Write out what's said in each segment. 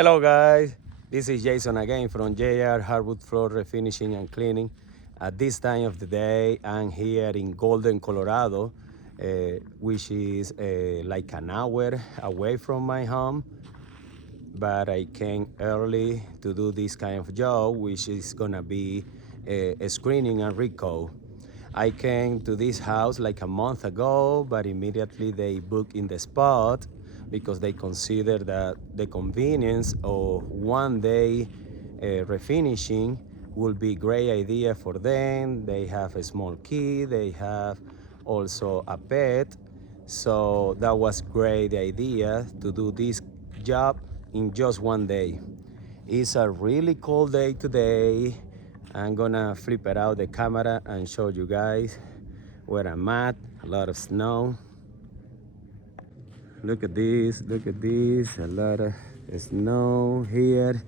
Hello guys, this is Jason again from JR Hardwood Floor Refinishing and Cleaning. At this time of the day, I'm here in Golden, Colorado, which is like an hour away from my home. But I came early to do this kind of job, which is gonna be a screening and recall. I came to this house like a month ago, but immediately they booked in the spot because they consider that the convenience of one day refinishing will be great idea for them. They have a small kid, they have also a pet, so that was great idea to do this job in just one day. It's a really cold day today. I'm gonna flip it out the camera and show you guys where I'm at. A lot of snow. Look at this, a lot of snow here.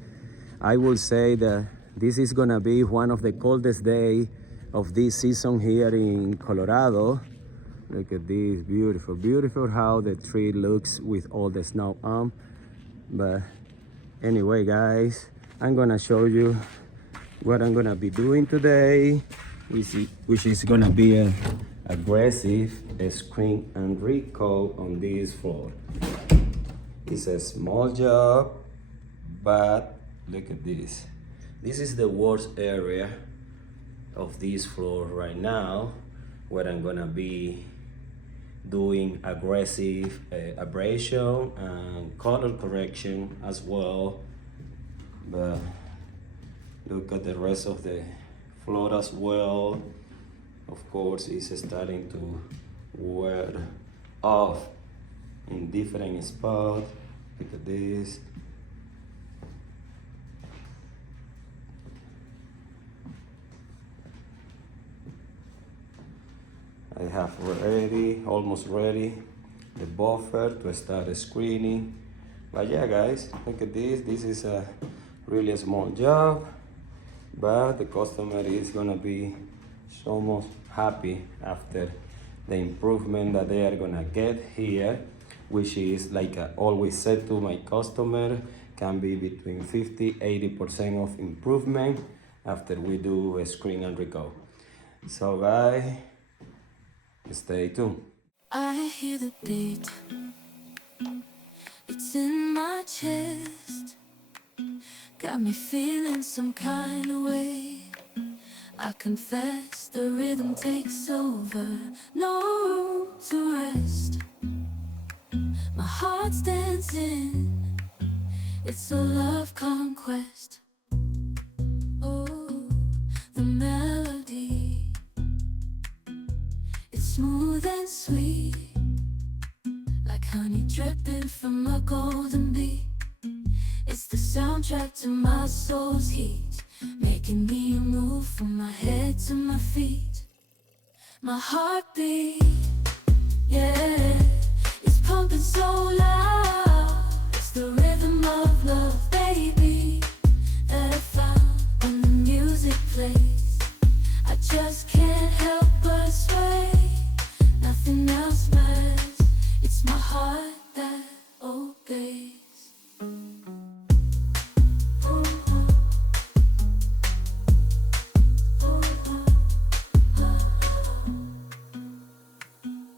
I will say that this is gonna be one of the coldest days of this season here in Colorado. Look at this, beautiful, beautiful how the tree looks with all the snow on. But anyway guys, I'm gonna show you what I'm gonna be doing today, which is gonna be a aggressive screen and recall on this floor. It's a small job, but look at this. This is the worst area of this floor right now, where I'm gonna be doing aggressive abrasion and color correction as well. But look at the rest of the floor as well. Of course, it's starting to wear off in different spots. Look at this. I have almost ready, the buffer to start screening. But yeah guys, look at this. This is a really small job, but the customer is gonna be so much happy after the improvement that they are gonna get here, which is like I always said to my customer, can be between 50–80% of improvement after we do a screen and recall. So guys, stay tuned. I hear the beat, it's in my chest, got me feeling some kind of way. I confess the rhythm takes over, no room to rest. My heart's dancing, it's a love conquest. Oh, the melody, it's smooth and sweet, like honey dripping from a golden bee. It's the soundtrack to my soul's heat, making me move from my head to my feet. My heartbeat, yeah, it's pumping so loud. It's the rhythm of love, baby, that I found when the music plays. I just can't help but sway. Nothing else matters. It's my heart that obeys.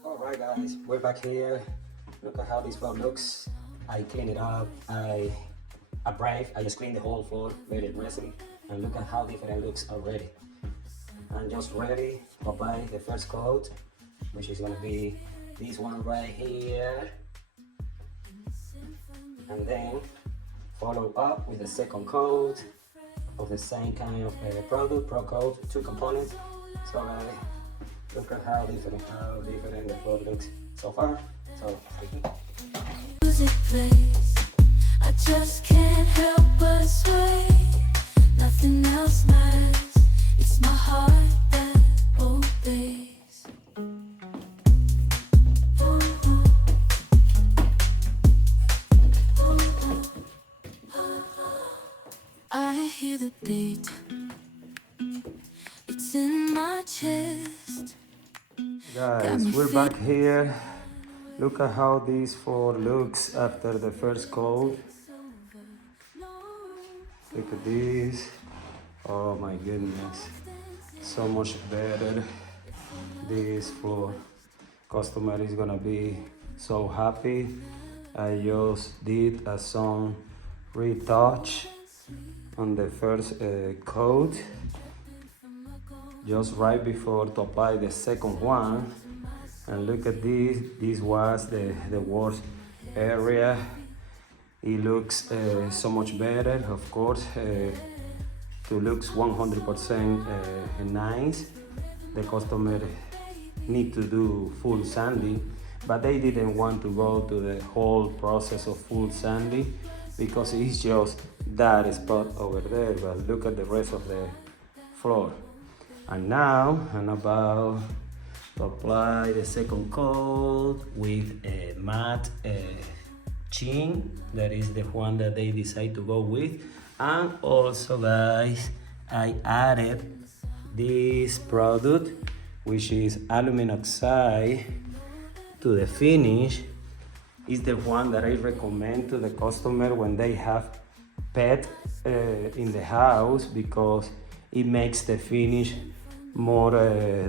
Alright guys, we're back here. Look at how this floor looks. I clean it up, I brave, I just clean the whole floor, very aggressive, and look at how different it looks already. I'm just ready to apply the first coat, which is gonna be this one right here, and then follow up with the second coat of the same kind of product, Pro Coat, 2 components. So look at how different the floor looks so far. So Music plays, I just can't help but sway. Nothing else matters. It's my heart that obeys. I hear the beat, it's in my chest. guys, we're back here. Look at how this floor looks after the first coat. Look at this. Oh my goodness. So much better. This floor. Customer is gonna be so happy. I just did a some retouch on the first coat, just right before to apply the second one. And look at this. This was the worst area. It looks so much better, of course. To looks 100% nice. The customer need to do full sanding, but they didn't want to go to the whole process of full sanding because it's just that spot over there. But look at the rest of the floor. And now I'm about to apply the second coat with a matte chin. That is the one that they decide to go with. And also, guys, I added this product, which is aluminum oxide, to the finish. Is the one that I recommend to the customer when they have pet in the house, because it makes the finish more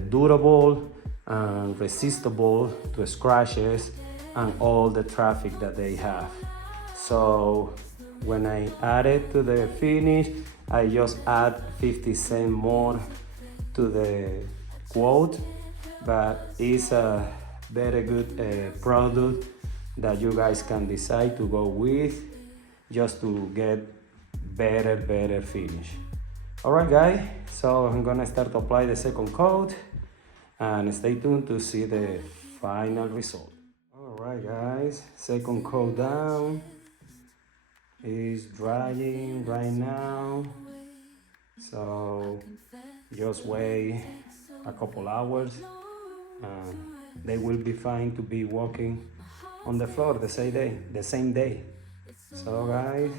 durable and resistible to scratches and all the traffic that they have. So when I add it to the finish, I just add 50 cents more to the quote, but it's a very good product that you guys can decide to go with just to get better finish. Alright guys, so I'm gonna start to apply the second coat and stay tuned to see the final result. Alright guys, second coat down. Is drying right now, so just wait a couple hours and they will be fine to be walking on the floor the same day. So guys,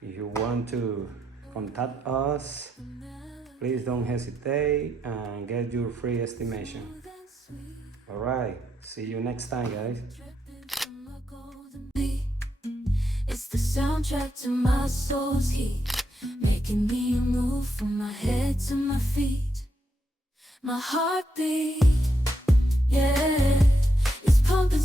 if you want to contact us, please don't hesitate and get your free estimation. All right, see you next time, guys. It's the soundtrack to my soul's heat, making me move from my head to my feet. My heartbeat, yeah, it's pumping.